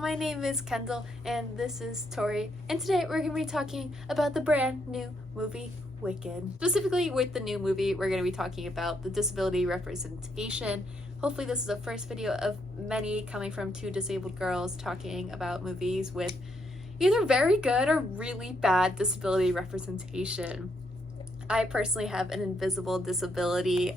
my name is Kendall, and this is Tori, and today we're going to be talking about the brand new movie, Wicked. Specifically with the new movie, we're going to be talking about the disability representation. Hopefully this is the first video of many coming from two disabled girls talking about movies with either very good or really bad disability representation. I personally have an invisible disability.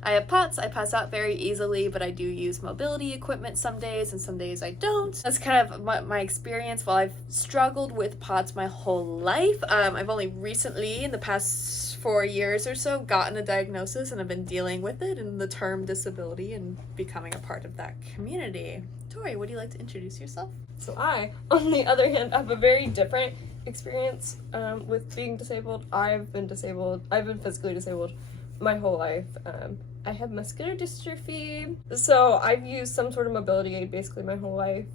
I have POTS, I pass out very easily, but I do use mobility equipment some days and some days I don't. That's kind of my experience. While I've struggled with POTS my whole life, I've only recently, in the past 4 years or so, gotten a diagnosis and I've been dealing with it and the term disability and becoming a part of that community. Tori, would you like to introduce yourself? So I, on the other hand, have a very different experience with being disabled. I've been physically disabled my whole life. I have muscular dystrophy, so I've used some sort of mobility aid basically my whole life.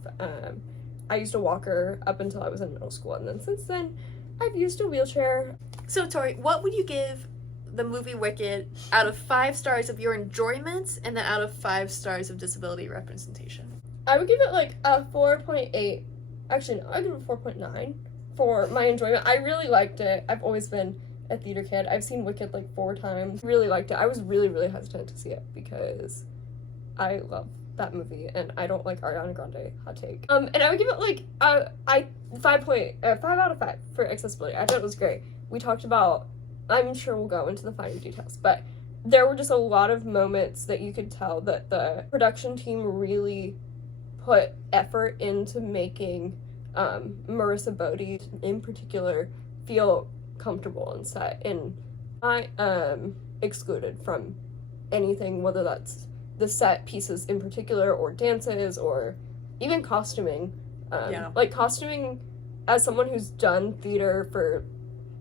I used a walker up until I was in middle school, and then since then I've used a wheelchair. So Tori, what would you give the movie Wicked out of 5 stars of your enjoyment and then out of 5 stars of disability representation? I would give it like a 4.8. Actually, no, I'd give it a 4.9 for my enjoyment. I really liked it. I've always been a theater kid. I've seen Wicked like 4 times. Really liked it. I was really hesitant to see it because I love that movie and I don't like Ariana Grande. Hot take. And I would give it like 5 out of 5 for accessibility. I thought it was great. We talked about, I'm sure we'll go into the finer details, but there were just a lot of moments that you could tell that the production team really put effort into making Marissa Bode in particular feel comfortable on set, and I excluded from anything, whether that's the set pieces in particular or dances or even costuming. Like costuming, as someone who's done theater for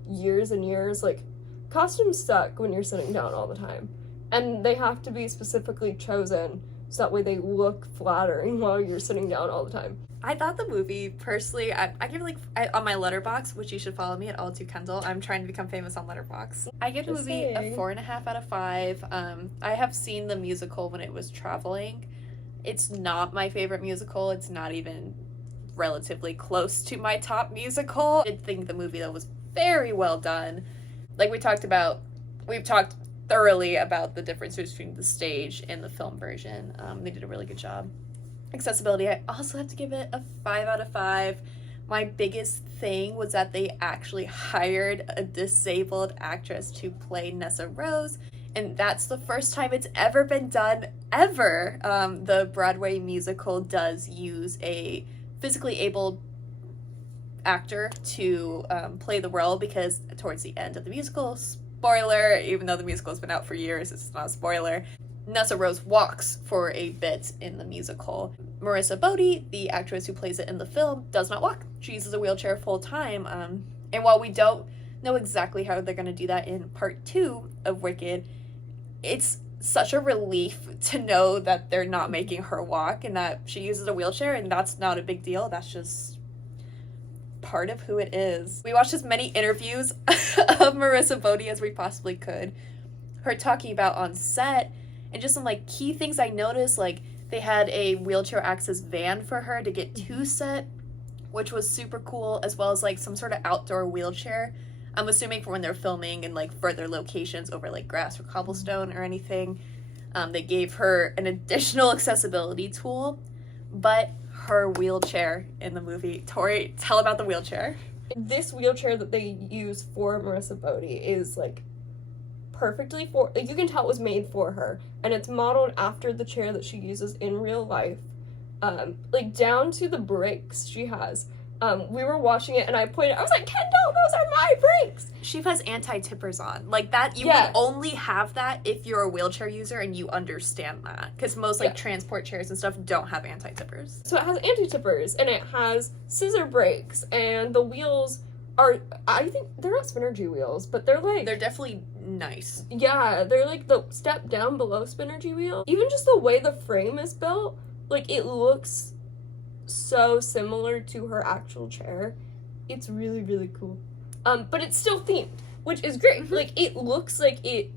years and years, like costumes suck when you're sitting down all the time, and they have to be specifically chosen so that way they look flattering while you're sitting down all the time. I thought the movie, personally, I give it on my Letterboxd, which you should follow me at all2kendall. I'm trying to become famous on Letterboxd. I give the movie a 4.5 out of 5. I have seen the musical when it was traveling. It's not my favorite musical. It's not even relatively close to my top musical. I did think the movie, though, was very well done. Like we've talked thoroughly about the difference between the stage and the film version. They did a really good job. Accessibility, I also have to give it a 5 out of 5. My biggest thing was that they actually hired a disabled actress to play nessarose, and that's the first time it's ever been done, ever. The Broadway musical does use a physically abled actor to play the role, because towards the end of the musical, spoiler, even though the musical's been out for years, it's not a spoiler, Nessarose walks for a bit in the musical. Marissa Bode, the actress who plays it in the film, does not walk. She uses a wheelchair full time. And while we don't know exactly how they're going to do that in part 2 of Wicked, it's such a relief to know that they're not making her walk and that she uses a wheelchair, and that's not a big deal. That's just part of who it is. We watched as many interviews of Marissa Bode as we possibly could. Her talking about on set, and just some like key things I noticed, like they had a wheelchair access van for her to get to set, which was super cool, as well as like some sort of outdoor wheelchair. I'm assuming for when they're filming in like further locations over like grass or cobblestone or anything. They gave her an additional accessibility tool, but her wheelchair in the movie. Tori, tell about the wheelchair. This wheelchair that they use for Marissa Bode is like perfectly like you can tell it was made for her, and it's modeled after the chair that she uses in real life, like down to the brakes she has. We were watching it and I was like, Kendall, those are my brakes. She has anti-tippers on, like that. You would only have that if you're a wheelchair user and you understand that, because most like transport chairs and stuff don't have anti-tippers. So it has anti-tippers and it has scissor brakes, and the wheels are, I think they're not Spinergy wheels, but they're definitely nice. Yeah, they're like the step down below Spinergy wheel. Even just the way the frame is built, like it looks so similar to her actual chair. It's really cool. But it's still themed, which is great. Like it looks like it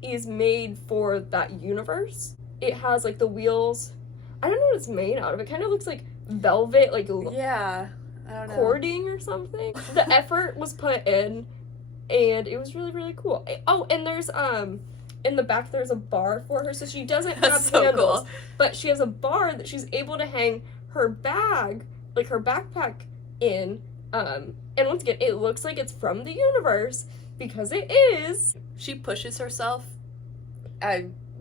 is made for that universe. It has like the wheels, I don't know what it's made out of. It kind of looks like velvet, like Yeah. I don't know. cording or something. The effort was put in, and it was really, really cool. Oh, and there's in the back there's a bar for her, so she doesn't have That's so handles, cool. but she has a bar that she's able to hang her bag, like her backpack in. And once again, it looks like it's from the universe because it is. She pushes herself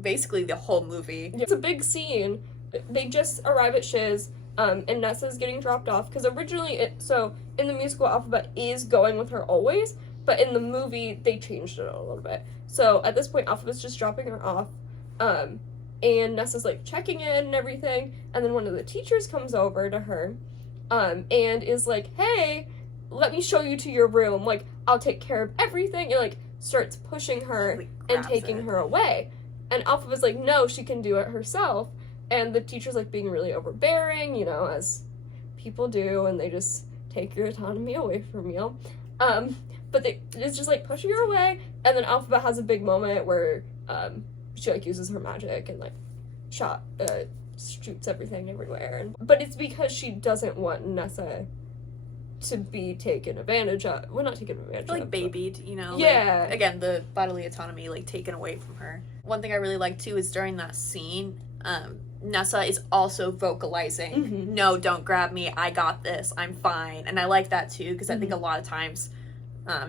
basically the whole movie. It's a big scene. They just arrive at Shiz, and Nessa's getting dropped off because originally so in the musical, Alphabet is going with her always, but in the movie they changed it a little bit. So at this point, Alphabet's just dropping her off, and Nessa's like checking in and everything, and then one of the teachers comes over to her, and is like, "Hey, let me show you to your room. Like, I'll take care of everything." And like starts pushing her and taking her away, and Alphabet's like, "No, she can do it herself." And the teacher's like being really overbearing, you know, as people do, and they just take your autonomy away from you. But it's just like pushing her away, and then Alphabet has a big moment where she like uses her magic and like shoots everything everywhere. But it's because she doesn't want Nessa to be taken advantage of. Well, not taken advantage Like of. babied, you know? Yeah. Like, again, the bodily autonomy, like, taken away from her. One thing I really like, too, is during that scene, Nessa is also vocalizing, "No, don't grab me. I got this. I'm fine." And I like that, too, because I think a lot of times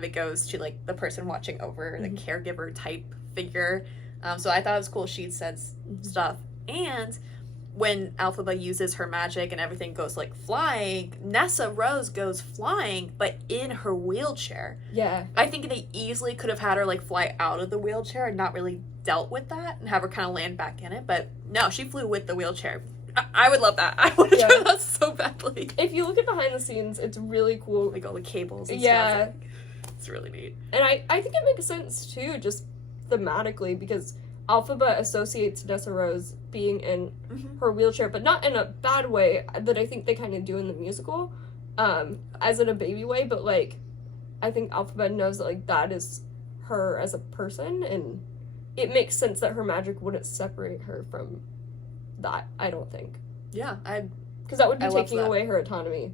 it goes to, like, the person watching over, the caregiver type figure. So I thought it was cool she said stuff. And when Alphaba uses her magic and everything goes, like, flying, Nessarose goes flying, but in her wheelchair. Yeah. I think they easily could have had her, like, fly out of the wheelchair and not really dealt with that and have her kind of land back in it. But no, she flew with the wheelchair. I would love that. I would have done that so badly. If you look at behind the scenes, it's really cool. Like all the cables and stuff. It's really neat. And I think it makes sense, too, just thematically, because Alphaba associates Nessarose being in her wheelchair, but not in a bad way that I think they kind of do in the musical, as in a baby way, but, like, I think Alphaba knows that, like, that is her as a person, and it makes sense that her magic wouldn't separate her from that, I don't think. Yeah, because that would be taking away her autonomy.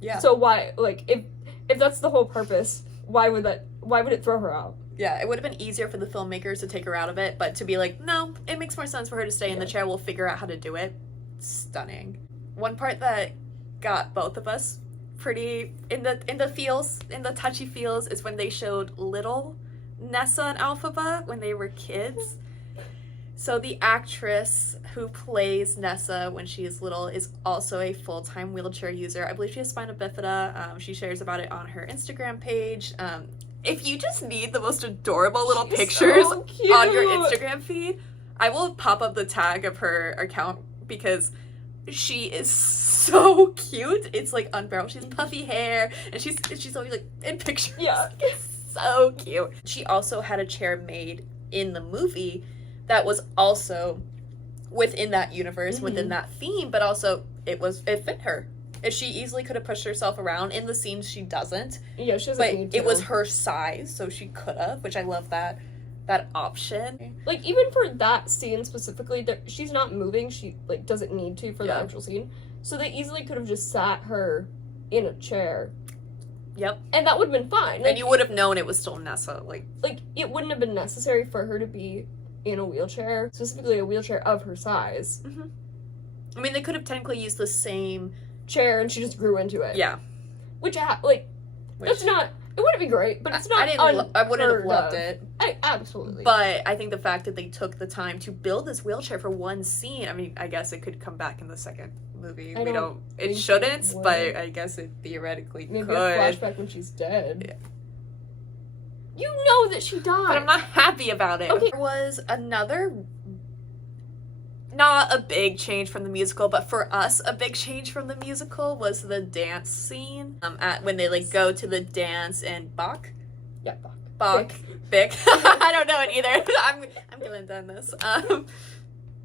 Yeah. So why, like, if that's the whole purpose, why would it throw her out? Yeah, it would have been easier for the filmmakers to take her out of it, but to be like, no, it makes more sense for her to stay in the chair. We'll figure out how to do it. Stunning. One part that got both of us pretty in the feels, in the touchy feels, is when they showed little Nessa and Alphaba when they were kids. So the actress who plays Nessa when she is little is also a full-time wheelchair user. I believe she has spina bifida. She shares about it on her Instagram page. If you just need the most adorable little pictures on your Instagram feed, I will pop up the tag of her account because she is so cute. It's like unbearable. She has puffy hair and she's always like in pictures. Yeah. It's so cute. She also had a chair made in the movie that was also within that universe, within that theme, but also it fit her. If she easily could have pushed herself around in the scenes, she doesn't. Yeah, she doesn't need to. It was her size, so she could have, which I love that option. Like, even for that scene specifically, she's not moving. She, like, doesn't need to for the actual scene. So they easily could have just sat her in a chair. Yep. And that would have been fine. Like, and you would have known it was still Nessa. Like, it wouldn't have been necessary for her to be in a wheelchair, specifically a wheelchair of her size. I mean, they could have technically used the same chair and she just grew into it. Yeah. That's not, it wouldn't be great, but it's not I wouldn't have loved it. Absolutely. But I think the fact that they took the time to build this wheelchair for one scene, I mean, I guess it could come back in the second movie. It shouldn't, but I guess it theoretically Maybe could. a flashback when she's dead. Yeah. You know that she died. But I'm not happy about it. Okay. There was another, not a big change from the musical, but for us, a big change from the musical was the dance scene. When they go to the dance in Bach. Yeah, Bach. Bic. I don't know it either. I'm gonna done this.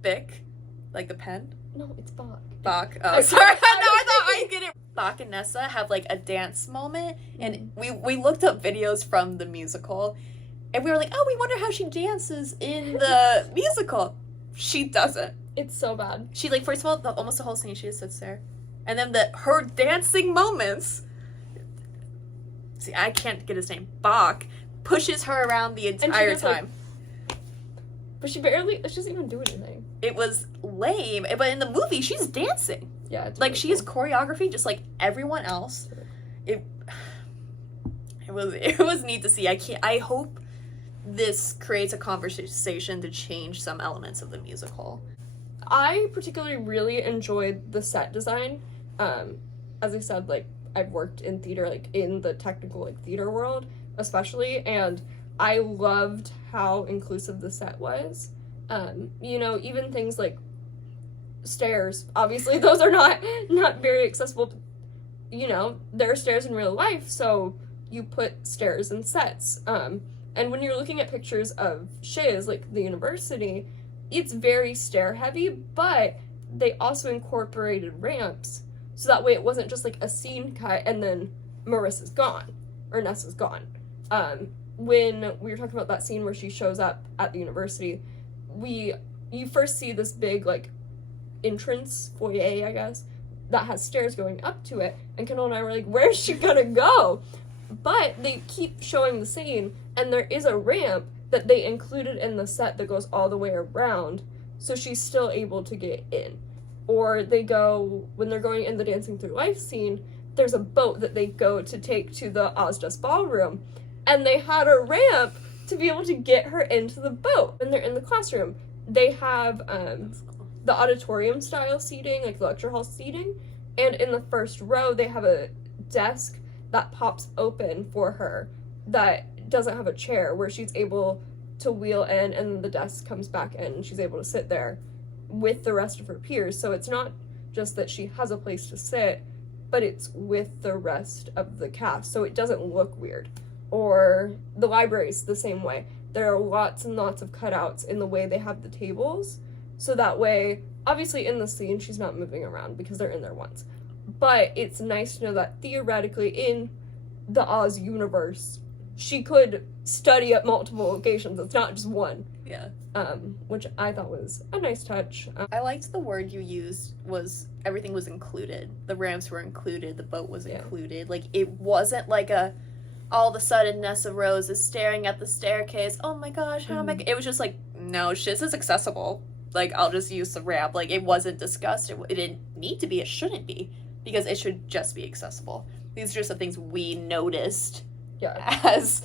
Bic, like the pen. No, it's Bach. Bach. Oh, sorry. I thought I get it. Bach and Nessa have a dance moment, and we looked up videos from the musical, and we were like, oh, we wonder how she dances in the musical. She doesn't. It's so bad. She first of all, almost the whole scene she just sits there And then her dancing moments, see, I can't get his name, Bach, pushes her around the entire time. But she doesn't even do anything. It was lame, but in the movie, she's dancing. Yeah, it's like, really she has choreography just like everyone else. It was neat to see. I hope this creates a conversation to change some elements of the musical. I particularly really enjoyed the set design. As I said, like, I've worked in theater, like, in the technical, like, theater world, especially, and I loved how inclusive the set was. You know, even things like stairs, obviously, those are not very accessible, but, you know, there are stairs in real life, so you put stairs in sets. And when you're looking at pictures of Shiz, like, the university, it's very stair heavy, but they also incorporated ramps, so that way it wasn't just like a scene cut and then Marissa's gone, or Nessa's gone. When we were talking about that scene where she shows up at the university, you first see this big, like, entrance foyer, I guess, that has stairs going up to it, and Kendall and I were like, where's she gonna go? But they keep showing the scene, and there is a ramp that they included in the set that goes all the way around, so she's still able to get in. Or when they're going in the Dancing Through Life scene, there's a boat that they go to take to the Ozdas ballroom, and they had a ramp to be able to get her into the boat. When they're in the classroom, they have the auditorium style seating, like the lecture hall seating, and in the first row they have a desk that pops open for her that doesn't have a chair, where she's able to wheel in, and then the desk comes back in and she's able to sit there with the rest of her peers. So it's not just that she has a place to sit, but it's with the rest of the cast, so it doesn't look weird. Or the library's the same way. There are lots and lots of cutouts in the way they have the tables, so that way, obviously in the scene she's not moving around because they're in there once, but it's nice to know that theoretically in the Oz universe she could study at multiple locations. It's not just one. Yeah. Which I thought was a nice touch. I liked the word you used was everything was included. The ramps were included, the boat was included. Like, it wasn't like all of a sudden nessarose is staring at the staircase. Oh my gosh, how am I? It was just like, no, Shiz is accessible. Like, I'll just use the ramp. Like, it wasn't discussed. It didn't need to be. It shouldn't be. Because it should just be accessible. These are just the things we noticed as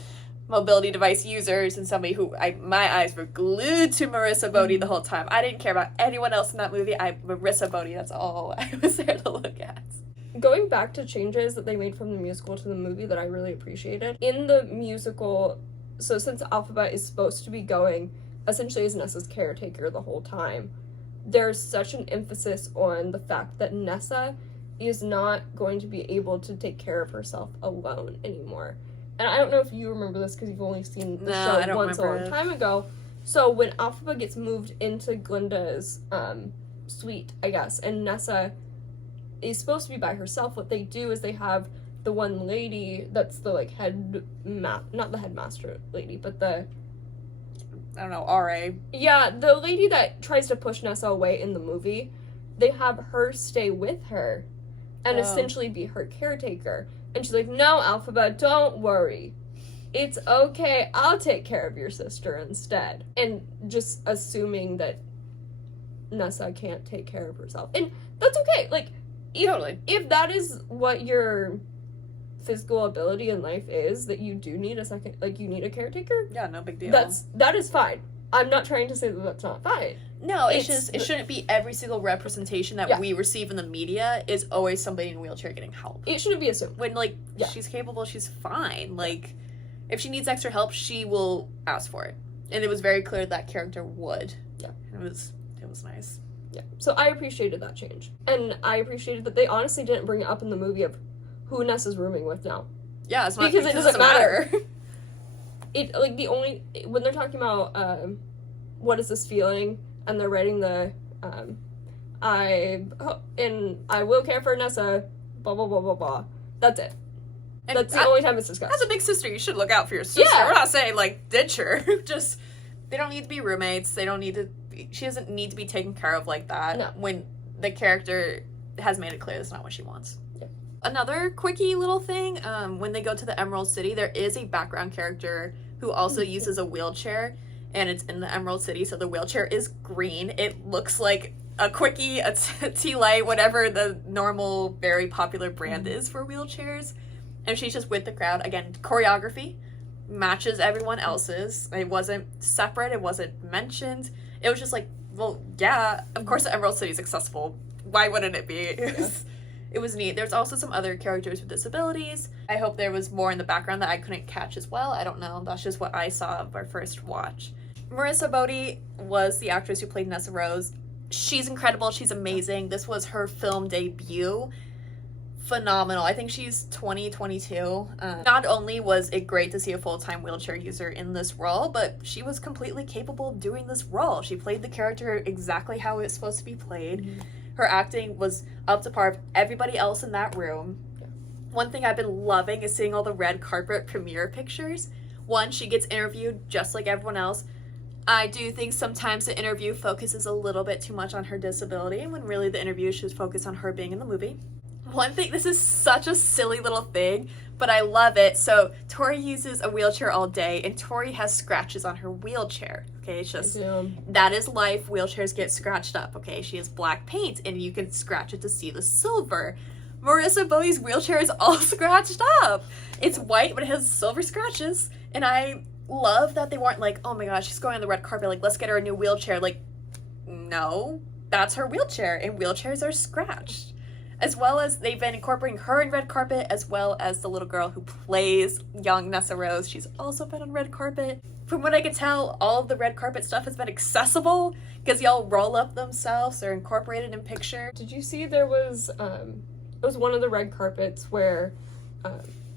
mobility device users, and somebody who my eyes were glued to Marissa Bode the whole time. I didn't care about anyone else in that movie. Marissa Bode, that's all I was there to look at. Going back to changes that they made from the musical to the movie that I really appreciated. In the musical, so since Alphabet is supposed to be going essentially as Nessa's caretaker the whole time, there's such an emphasis on the fact that Nessa is not going to be able to take care of herself alone anymore. And I don't know if you remember this because you've only seen the show once a long time ago. So when Alphaba gets moved into Glinda's suite, I guess, and Nessa is supposed to be by herself, what they do is they have the one lady that's the, like, not the headmaster lady, but the... I don't know, RA. Yeah, the lady that tries to push Nessa away in the movie, they have her stay with her and essentially be her caretaker. And she's like, no, Alphaba, don't worry. It's okay. I'll take care of your sister instead. And just assuming that Nessa can't take care of herself. And that's okay. Like, if that is what your physical ability in life is, that you do need you need a caretaker. Yeah, no big deal. That is fine. I'm not trying to say that that's not fine. No, it shouldn't be every single representation that we receive in the media is always somebody in a wheelchair getting help. It shouldn't be assumed. When, she's capable, she's fine. Like, if she needs extra help, she will ask for it. And it was very clear that character would. Yeah. It was nice. Yeah. So I appreciated that change. And I appreciated that they honestly didn't bring it up in the movie of who Nessa's rooming with now. Yeah, it's not because it doesn't matter. When they're talking about what is this feeling, and they're writing the I will care for Nessa, blah blah blah blah blah. That's it. And that's the only time it's discussed. As a big sister, you should look out for your sister. Yeah. We're not saying ditch her. Just they don't need to be roommates. She doesn't need to be taken care of like that. No. When the character has made it clear that's not what she wants. Yeah. Another quickie little thing, when they go to the Emerald City, there is a background character who also uses a wheelchair, and it's in the Emerald City, so the wheelchair is green. It looks like a quickie, a tea light, whatever the normal, very popular brand is for wheelchairs. And she's just with the crowd. Again, choreography matches everyone else's. It wasn't separate. It wasn't mentioned. It was just like, well, yeah, of course the Emerald City is accessible. Why wouldn't it be? It was neat. There's also some other characters with disabilities. I hope there was more in the background that I couldn't catch as well. I don't know. That's just what I saw of our first watch. Marissa Bode was the actress who played Nessarose. She's incredible. She's amazing. This was her film debut. Phenomenal. I think she's 22. Not only was it great to see a full-time wheelchair user in this role, but she was completely capable of doing this role. She played the character exactly how it's supposed to be played. Her acting was up to par of everybody else in that room. One thing I've been loving is seeing all the red carpet premiere pictures. One, she gets interviewed just like everyone else. I do think sometimes the interview focuses a little bit too much on her disability when really the interview should focus on her being in the movie. One thing, this is such a silly little thing, but I love it. So Tori uses a wheelchair all day, and Tori has scratches on her wheelchair. Okay, it's just, that is life. Wheelchairs get scratched up, okay? She has black paint, and you can scratch it to see the silver. Marissa Bode's wheelchair is all scratched up. It's white, but it has silver scratches, and I love that they weren't like, oh my gosh, she's going on the red carpet, like, let's get her a new wheelchair. Like, no, that's her wheelchair, and wheelchairs are scratched. As well as they've been incorporating her in red carpet, as well as the little girl who plays young Nessarose. She's also been on red carpet. From what I could tell, all of the red carpet stuff has been accessible because y'all roll up themselves. They're incorporated in picture. Did you see there was, it was one of the red carpets where,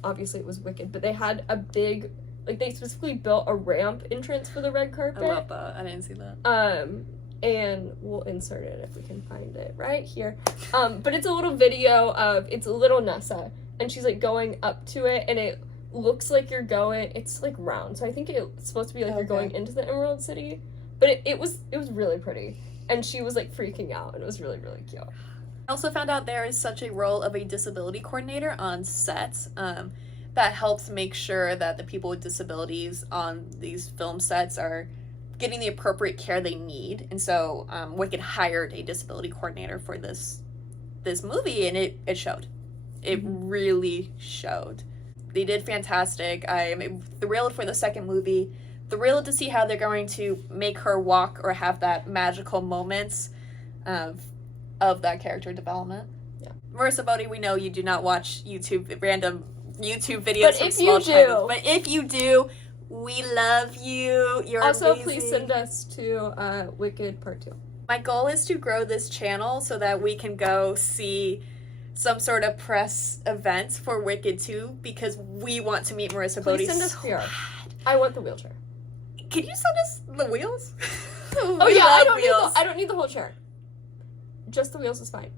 obviously it was Wicked, but they had a big, like they specifically built a ramp entrance for the red carpet. I love that. I didn't see that. And we'll insert it if we can find it right here. But it's a little video of, it's a little Nessa, and she's like going up to it, and it looks like you're going, it's like round, so I think it's supposed to be like you're going into the Emerald City, but it was really pretty, and she was like freaking out, and it was really, really cute. I also found out there is such a role of a disability coordinator on sets that helps make sure that the people with disabilities on these film sets are getting the appropriate care they need. And so Wicked hired a disability coordinator for this movie, and it showed. It really showed. They did fantastic. I am thrilled for the second movie. Thrilled to see how they're going to make her walk or have that magical moments of that character development. Yeah. Marissa Bode, we know you do not watch random YouTube videos from small channels. But if you do, we love you. You're also amazing. Please send us to Wicked Part 2. My goal is to grow this channel so that we can go see some sort of press events for Wicked 2 because we want to meet Marissa Bode. Please send us PR. I want the wheelchair. Can you send us the wheels? Oh yeah, I don't need the whole chair. Just the wheels is fine.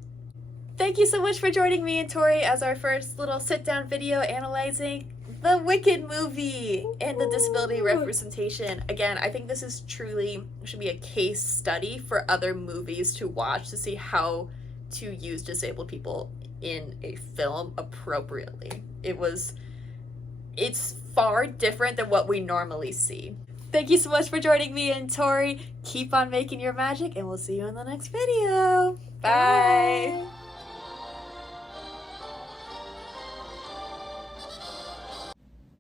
Thank you so much for joining me and Tori as our first little sit-down video analyzing the Wicked movie and the disability representation. Again, I think this is truly should be a case study for other movies to watch to see how to use disabled people in a film appropriately. It's far different than what we normally see. Thank you so much for joining me and Tori. Keep on making your magic, and we'll see you in the next video.